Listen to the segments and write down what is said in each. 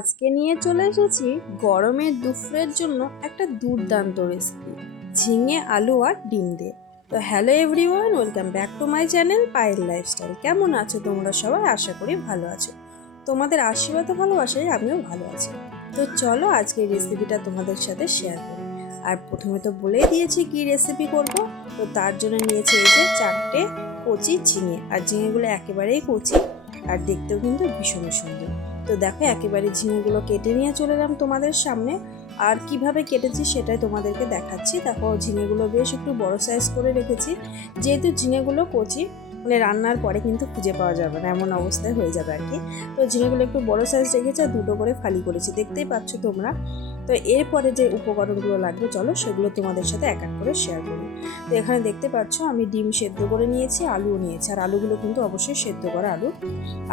আজকে নিয়ে চলে এসেছি গরমের দুপুরের জন্য একটা দুর্দান্ত রেসিপি ঝিঙে, আলু আর ডিম দিয়ে। তো hello everyone welcome back to my channel Payel lifestyle কেমন আছো তোমরা সবাই? আশা করি ভালো আছো। তোমাদের আশীর্বাদ ভালোবাসায় আমিও ভালো আছি। তো চলো আজকে রেসিপিটা তোমাদের সাথে শেয়ার করি। আর প্রথমে তো বলেই দিয়েছি কি রেসিপি করব। তো তার জন্য নিয়েছি এই যে চারটে কচি ঝিঙে। আর ঝিঙেগুলো একেবারেই কচি, আর দেখতেও কিন্তু ভীষণ সুন্দর। তো দেখো, একেবারে ঝিঙেগুলো কেটে নিয়ে চলে এলাম তোমাদের সামনে। আর কীভাবে কেটেছি সেটাই তোমাদেরকে দেখাচ্ছি। দেখো, ঝিঙেগুলো বেশ একটু বড় সাইজ করে রেখেছি। যেহেতু ঝিঙেগুলো কচি মানে রান্নার পরে কিন্তু খুঁজে পাওয়া যাবে না, এমন অবস্থায় হয়ে যাবে আর কি। তো ঝিঙেগুলো একটু বড় সাইজ রেখেছে আর দুটো করে ফালি করেছি, দেখতেই পাচ্ছ তোমরা। তো এরপরে যে উপকরণগুলো লাগবে, চলো সেগুলো তোমাদের সাথে এক এক করে শেয়ার করি। তো এখানে দেখতে পাচ্ছ, আমি ডিম সেদ্ধ করে নিয়েছি, আলুও নিয়েছি, আর আলুগুলো কিন্তু অবশ্যই সেদ্ধ করা আলু।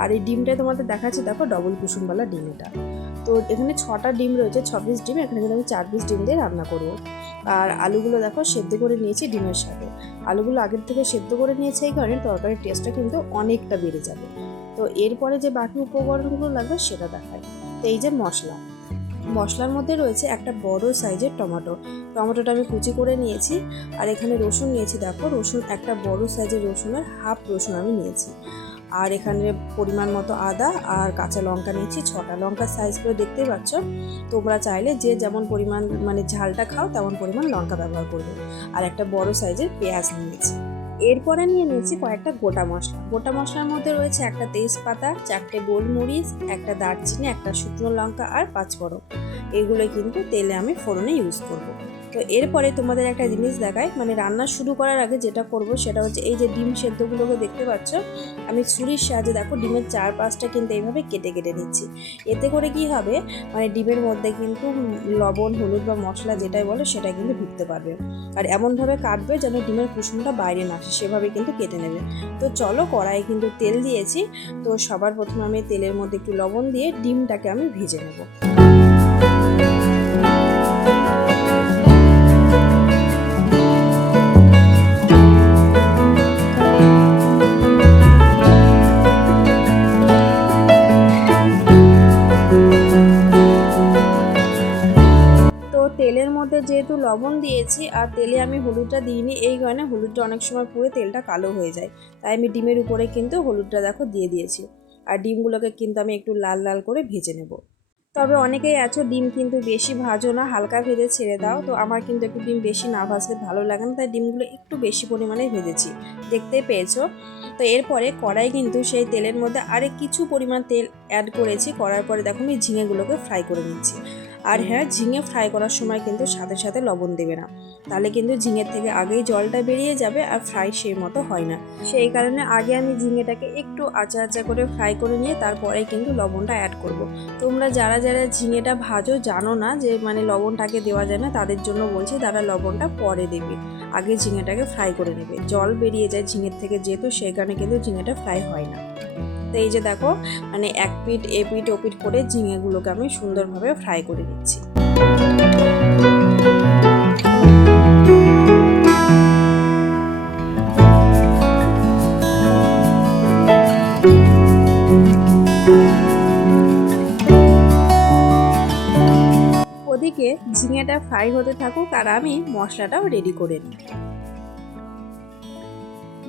আর এই ডিমটা তোমাদের দেখাচ্ছি, দেখো ডবল কুসুমওয়ালা ডিম এটা। তো এখানে ছটা ডিম রয়েছে ছ পিস ডিম, এখানে কিন্তু আমি চার পিস ডিম দিয়ে রান্না করব। আর আলুগুলো দেখো সেদ্ধ করে নিয়েছি ডিমের সাথে। আলুগুলো আগের থেকে সেদ্ধ করে নিয়েছে এই কারণে তরকারির টেস্টটা কিন্তু অনেকটা বেড়ে যাবে। তো এরপরে যে বাকি উপকরণগুলো লাগবে সেটা দেখায় তো এই যে মশলা। মশলার মধ্যে রয়েছে একটা বড় সাইজের টমেটো। টমেটোটা আমি কুচি করে নিয়েছি আর এখানে রসুন নিয়েছি। দেখো রসুন একটা বড় সাইজের রসুনের হাফ রসুন আমি নিয়েছি। আর এখানে পরিমাণ মতো আদা আর কাঁচা লঙ্কা নিয়েছি, ছটা লঙ্কার সাইজ করে দেখতেই পাচ্ছ। তোমরা চাইলে যে যেমন পরিমাণ মানে ঝালটা খাও তেমন পরিমাণ লঙ্কা ব্যবহার করবে। আর একটা বড় সাইজের পেঁয়াজ নিয়েছি। এরপরে নিয়ে নিয়েছি কয়েকটা গোটা মশলা। গোটা মশলার মধ্যে রয়েছে একটা তেজপাতা, চারটে গোলমরিচ, একটা দারচিনি, একটা শুকনো লঙ্কা আর পাঁচফোড়ন এগুলো কিন্তু তেলে আমি ফোড়নে ইউজ করব। তো এরপরে তোমাদের একটা জিনিস দেখায় মানে রান্না শুরু করার আগে যেটা করব সেটা হচ্ছে এই যে ডিম সেদ্ধগুলোকে দেখতে পাচ্ছ, আমি ছুরির সাহায্যে দেখো ডিমের চার পাঁচটা কিন্তু এইভাবে কেটে কেটে নিচ্ছি। এতে করে কি হবে মানে ডিমের মধ্যে কিন্তু লবণ, হলুদ বা মশলা যেটাই বলো সেটা কিন্তু ঢুকতে পারবে। আর এমনভাবে কাটবে যেন ডিমের কুসুমটা বাইরে না আসে, সেভাবে কিন্তু কেটে নেবে। তো চলো কড়াইয়ে কিন্তু তেল দিয়েছি, তো সবার প্রথমে আমি তেলের মধ্যে একটু লবণ দিয়ে ডিমটাকে আমি ভেজে নেব। যেহেতু লবণ দিয়েছি আর তেলে আমি হলুদটা দিইনি। এই কারণে হলুদটা অনেক সময় পুড়ে তেলটা কালো হয়ে যায়। তাই আমি ডিমের উপরে কিন্তু হলুদটা দেখো দিয়ে দিয়েছি। আর ডিমগুলোকে কিন্তু আমি একটু লাল লাল করে ভেজে নেব। তবে অনেকেই আছো ডিম কিন্তু বেশি ভাজো না, হালকা ভেজে ছেড়ে দাও। তো আমার কিন্তু একটু ডিম বেশি না ভাজলে ভালো লাগে না, তাই ডিমগুলো একটু বেশি পরিমাণে ভেজেছি। দেখতে পেয়েছ? তো এরপরে কড়াই কিন্তু সেই তেলের মধ্যে আরে কিছু পরিমাণ তেল অ্যাড করেছি। করার পরে দেখো আমি ঝিঙেগুলোকে ফ্রাই করে নিচ্ছি। আর হ্যাঁ ঝিঙে ফ্রাই করার সময় কিন্তু সাথে সাথে লবণ দেবে না। তাহলে কিন্তু ঝিঙের থেকে আগেই জলটা বেরিয়ে যাবে আর ফ্রাই সেই মতো হয় না। সেই কারণে আগে আমি ঝিঙেটাকে একটু আচা আচা করে ফ্রাই করে নিয়ে তারপরে কিন্তু লবণটা অ্যাড করব। তোমরা যারা যারা ঝিঙেটা ভাজো জানো না যে মানে লবণটাকে দেওয়া যায় না তাদের জন্য বলছি তারা লবণটা পরে দেবে। আগে ঝিঙেটাকে ফ্রাই করে নেবে। জল বেরিয়ে যায় ঝিঙের থেকে যেহেতু সেই কারণে কিন্তু ঝিঙেটা ফ্রাই হয় না। তো এই যে দেখো মানে এক পিঠ, এ পিঠ, ও পিঠ করে ঝিঙেগুলোকে আমি সুন্দরভাবে ফ্রাই করে নিচ্ছি। ওদিকে ঝিঙেটা ফ্রাই হতে থাকুক আর আমি মশলাটাও রেডি করে নিই।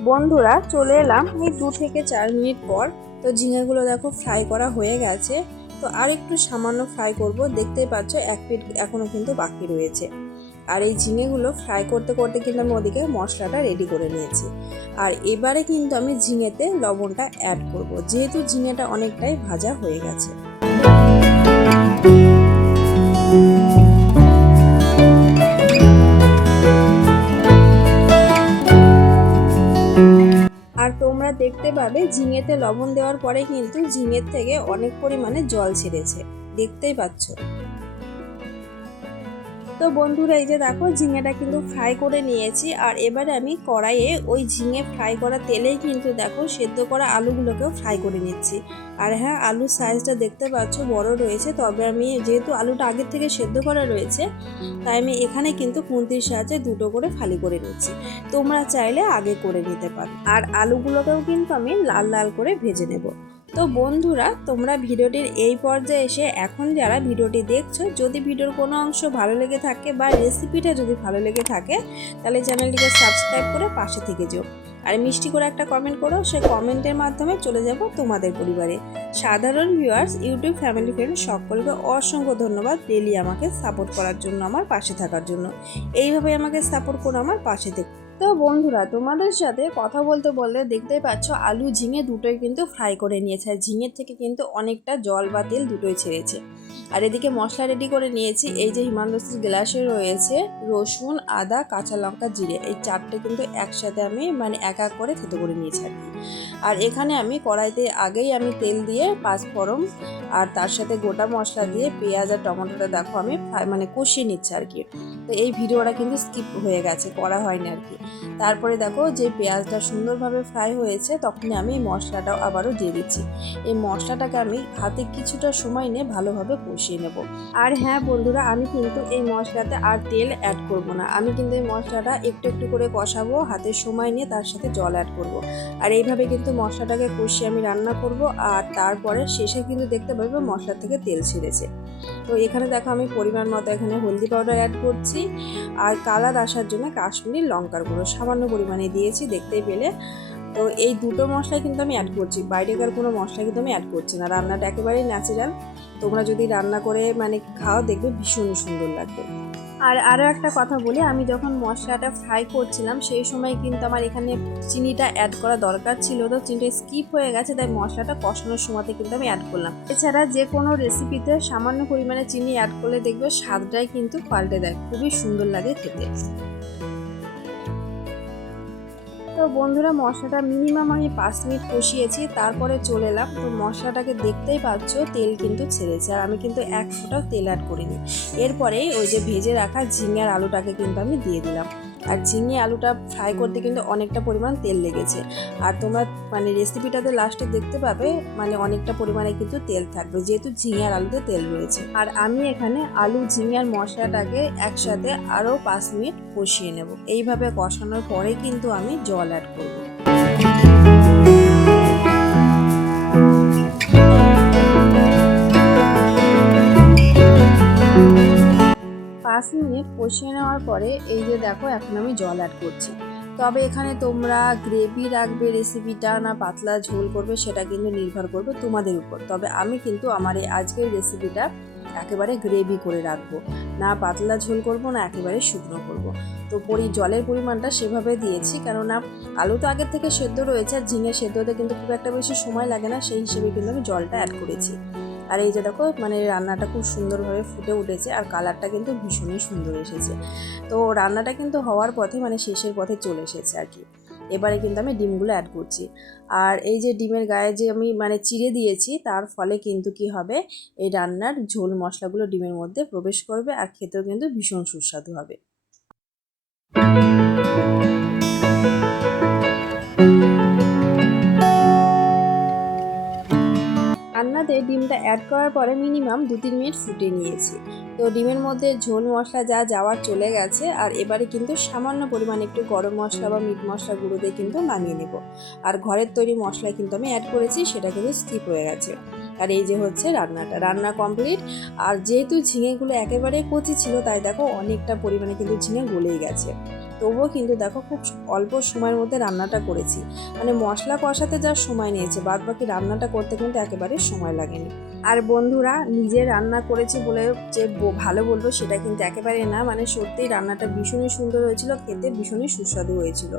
বন্ধুরা, চলে এলাম এই দু থেকে চার মিনিট পর তো ঝিঙেগুলো দেখো ফ্রাই করা হয়ে গেছে। তো আর একটু সামান্য ফ্রাই করব। দেখতেই পাচ্ছ, এক প্লেট এখনও কিন্তু বাকি রয়েছে। আর এই ঝিঙেগুলো ফ্রাই করতে করতে কিন্তু আমি ওদিকে মশলাটা রেডি করে নিয়েছি। আর এবারে কিন্তু আমি ঝিঙেতে লবণটা অ্যাড করব। যেহেতু ঝিঙেটা অনেকটাই ভাজা হয়ে গেছে। দেখতে পাবে, ঝিঙেতে লবণ দেওয়ার পরে কিন্তু ঝিঙের থেকে অনেক পরিমাণে জল ছেড়েছে। দেখতেই পাচ্ছ। তো বন্ধুরা, এই যে দেখো, ঝিঙেটা কিন্তু ফ্রাই করে নিয়েছি। আর এবারে আমি কড়াইয়ে ওই ঝিঙে ফ্রাই করা তেলেই কিন্তু দেখো, সেদ্ধ করা আলুগুলোকেও ফ্রাই করে নিচ্ছি। আর হ্যাঁ আলুর সাইজটা দেখতে পাচ্ছ, বড় রয়েছে। তবে আমি যেহেতু আলুটা আগের থেকে সেদ্ধ করা রয়েছে, তাই আমি এখানে কিন্তু খুন্তির সাহায্যে দুটো করে ফালি করে নিচ্ছি। তোমরা চাইলে আগে করে নিতে পারো। আর আলুগুলোকেও কিন্তু আমি লাল লাল করে ভেজে নেব। তো বন্ধুরা, তোমরা ভিডিওটির এই পর্যায়ে এসে এখন যারা ভিডিওটি দেখছ, যদি ভিডিওর কোনো অংশ ভালো লেগে থাকে বা রেসিপিটা যদি ভালো লেগে থাকে, তাহলে চ্যানেলটিকে সাবস্ক্রাইব করে পাশে থেকে যেও। আর মিষ্টি করে একটা কমেন্ট করো, সে কমেন্টের মাধ্যমে চলে যাব তোমাদের পরিবারে। সাধারণ ভিউয়ার্স ইউটিউব ফ্যামিলি ফ্রেন্ড সকলকে অসংখ্য ধন্যবাদ ডেলি আমাকে সাপোর্ট করার জন্য, আমার পাশে থাকার জন্য। এইভাবে আমাকে সাপোর্ট করো, আমার পাশে থেকে তো বন্ধুরা, তোমাদের সাথে কথা বলতে বলতে দেখতেই পাচ্ছ আলু ঝিঙে দুটোই কিন্তু ফ্রাই করে নিয়েছে। আর ঝিঙের থেকে কিন্তু অনেকটা জল বা তেল দুটোই ছেড়েছে। আর এদিকে মশলা রেডি করে নিয়েছি। এই যে হিমান্দস্তির গ্লাসে রয়েছে রসুন, আদা, কাঁচা লঙ্কা, জিরে। এই চারটে কিন্তু একসাথে আমি মানে এক এক করে থেতো করে নিয়েছি আর এখানে আমি কড়াইতে আগেই আমি তেল দিয়ে পাঁচফোড়ন আর তার সাথে গোটা মশলা দিয়ে পেঁয়াজ আর টমেটোটা দেখো আমি মানে কষিয়ে নিচ্ছি আর কি। তো এই ভিডিওটা কিন্তু স্কিপ হয়ে গেছে, করা হয়নি আর কি। তারপরে দেখো যে পেঁয়াজটা সুন্দরভাবে ফ্রাই হয়েছে, তখনই আমি এই মশলাটাও আবারও দিয়ে দিচ্ছি। এই মশলাটাকে আমি হাতে কিছুটা সময় নিয়ে ভালোভাবে কষিয়ে নেব। আর হ্যাঁ বন্ধুরা, আমি কিন্তু এই মশলাতে আর তেল অ্যাড করব না। আমি কিন্তু এই মশলাটা একটু একটু করে কষাবো, হাতে সময় নিয়ে তার সাথে জল অ্যাড করব। আর এইভাবে কিন্তু মশলাটাকে কষিয়ে আমি রান্না করব আর তারপরে শেষে কিন্তু দেখতে পাবে মশলা থেকে তেল ছেড়েছে। তো এখানে দেখো আমি পরিমাণ মতো এখানে হলদি পাউডার অ্যাড করছি আর কালার আসার জন্য কাশ্মীরি লঙ্কার গুঁড়ো সামান্য পরিমাণে দিয়েছি, দেখতেই পেলে। তো এই দুটো মশলা কিন্তু আমি অ্যাড করছি। বাইরেকার কোনো মশলা কিন্তু আমি অ্যাড করছি না। রান্নাটা একেবারেই ন্যাচারাল তোমরা যদি রান্না করে মানে খাও, দেখবে ভীষণ সুন্দর লাগবে। আর আরও একটা কথা বলি, আমি যখন মশলাটা ফ্রাই করছিলাম, সেই সময় কিন্তু আমার এখানে চিনিটা অ্যাড করা দরকার ছিল। তো চিনিটা স্কিপ হয়ে গেছে, তাই মশলাটা কষানোর সময়তে কিন্তু আমি অ্যাড করলাম। এছাড়া যে কোনো রেসিপিতে সামান্য পরিমাণে চিনি অ্যাড করলে দেখবে স্বাদটাই কিন্তু পাল্টে দেয়। খুবই সুন্দর লাগে খেতে। তো বন্ধুরা, মশলাটা মিনিমাম আমি পাঁচ মিনিট কষিয়েছি, তারপরে চলে এলাম। তো মশলাটাকে দেখতেই পাচ্ছ, তেল কিন্তু ছেড়েছে, আর আমি কিন্তু এক ফোঁটাও তেল অ্যাড করিনি। এরপরে ওই যে ভেজে রাখা ঝিঙের আলুটাকে কিন্তু আমি দিয়ে দিলাম। আর ঝিঙে আলুটা ফ্রাই করতে কিন্তু অনেকটা পরিমাণ তেল লেগেছে। আর তোমরা মানে রেসিপিটাতে লাস্টে দেখতে পাবে মানে অনেকটা পরিমাণে কিন্তু তেল থাকবে, যেহেতু ঝিঙে আর আলুতে তেল রয়েছে। আর আমি এখানে আলু, ঝিঙে আর মশলাটাকে একসাথে আরও পাঁচ মিনিট কষিয়ে নেব। এইভাবে কষানোর পরে কিন্তু আমি জল অ্যাড করব। পাঁচ মিনিট কষিয়ে নেওয়ার পরে এই যে দেখো, এখন আমি জল অ্যাড করছি। তবে এখানে তোমরা গ্রেভি রাখবে রেসিপিটা না পাতলা ঝোল করবে, সেটা কিন্তু নির্ভর করবে তোমাদের উপর। তবে আমি কিন্তু আমার এই আজকের রেসিপিটা একেবারে গ্রেভি করে রাখব। না পাতলা ঝোল করব, না একেবারে শুকনো করব। তো পরি, জলের পরিমাণটা সেভাবে দিয়েছি, কেননা আলু তো আগের থেকে সেদ্ধ রয়েছে, আর ঝিঙে সেদ্ধ হতে কিন্তু খুব একটা বেশি সময় লাগে না, সেই হিসেবে কিন্তু আমি জলটা অ্যাড করেছি। আর এই যে দেখো মানে রান্নাটা খুব সুন্দরভাবে ফুটে উঠেছে আর কালারটা কিন্তু ভীষণই সুন্দর এসেছে। তো রান্নাটা কিন্তু হওয়ার পথে মানে শেষের পথে চলে এসেছে আর কি। এবারে কিন্তু আমি ডিমগুলো অ্যাড করছি। আর এই যে ডিমের গায়ে যে আমি মানে চিড়ে দিয়েছি, তার ফলে কিন্তু কি হবে, এই রান্নার ঝোল মশলাগুলো ডিমের মধ্যে প্রবেশ করবে আর খেতেও কিন্তু ভীষণ সুস্বাদু হবে। রান্নাতে ডিমটা অ্যাড করার পরে মিনিমাম দু তিন মিনিট ফুটে নিয়েছি। তো ডিমের মধ্যে ঝোল মশলা যা যাওয়ার চলে গেছে, আর এবারে কিন্তু সামান্য পরিমাণে একটু গরম মশলা বা মিট মশলা গুঁড়ো দিয়ে কিন্তু নামিয়ে নেব। আর ঘরের তৈরি মশলা কিন্তু আমি অ্যাড করেছি, সেটা কিন্তু স্কিপ হয়ে গেছে। আর এই যে হচ্ছে রান্নাটা, রান্না কমপ্লিট আর যেহেতু ঝিঙেগুলো একেবারে কচি ছিল, তাই দেখো অনেকটা পরিমাণে কিন্তু ঝিঙে গলেই গেছে। তবুও কিন্তু দেখো খুব অল্প সময়ের মধ্যে রান্নাটা করেছি। মানে মশলা কষাতে যা সময় নিয়েছে বাদ বাকি রান্নাটা করতে কিন্তু একেবারে সময় লাগেনি। আর বন্ধুরা, নিজে রান্না করেছি বলে যে ভালো বলব সেটা কিন্তু একেবারে না। মানে সত্যিই রান্নাটা ভীষণই সুন্দর হয়েছিল, খেতে ভীষণই সুস্বাদু হয়েছিল।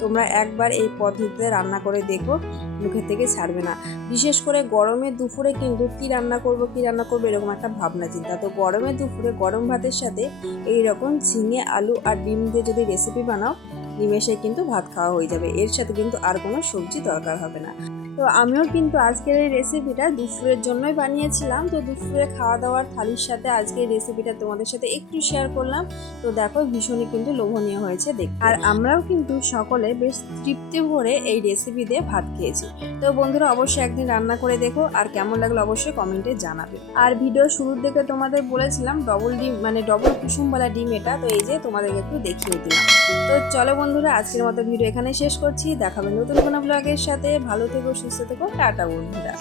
তোমরা একবার এই পদ্ধতিতে রান্না করে দেখো, মুখের থেকে ছাড়বে না। বিশেষ করে গরমের দুপুরে কিন্তু কি রান্না করব, কি রান্না করব এরকম একটা ভাবনা, চিন্তা। তো গরমের দুপুরে গরম ভাতের সাথে এই রকম ঝিঙে, আলু আর ডিম দিয়ে যদি রেসিপি বানাও নিমেষে কিন্তু ভাত খাওয়া হয়ে যাবে। এর সাথে কিন্তু আর কোনো সবজি দরকার হবে না। তো আমিও কিন্তু আজকের এই রেসিপিটা দুপুরের জন্যই বানিয়েছিলাম। তো দুপুরে খাওয়া দাওয়ার থালির সাথে আজকে এই রেসিপিটা তোমাদের সাথে একটু শেয়ার করলাম। তো দেখো ভীষণই কিন্তু লোভনীয় হয়েছে দেখ আর আমরাও কিন্তু সকলে বেশ তৃপ্তি ভরে এই রেসিপি দিয়ে ভাত খেয়েছি। তো বন্ধুরা অবশ্যই একদিন রান্না করে দেখো। আর কেমন লাগল অবশ্যই কমেন্টে জানাবে। আর ভিডিও শুরুর দিকে তোমাদের বলেছিলাম ডবল ডিম মানে ডবল কুসুমওয়ালা ডিম এটা। তো এই যে তোমাদেরকে একটু দেখিয়ে দিলাম। তো চলো বন্ধুরা, আজকের মতো ভিডিও এখানে শেষ করছি। দেখাবে নতুন কোনো ব্লগের সাথে। ভালো থেকো, সুস্থ থেকো। টাটা, বন্ধুরা।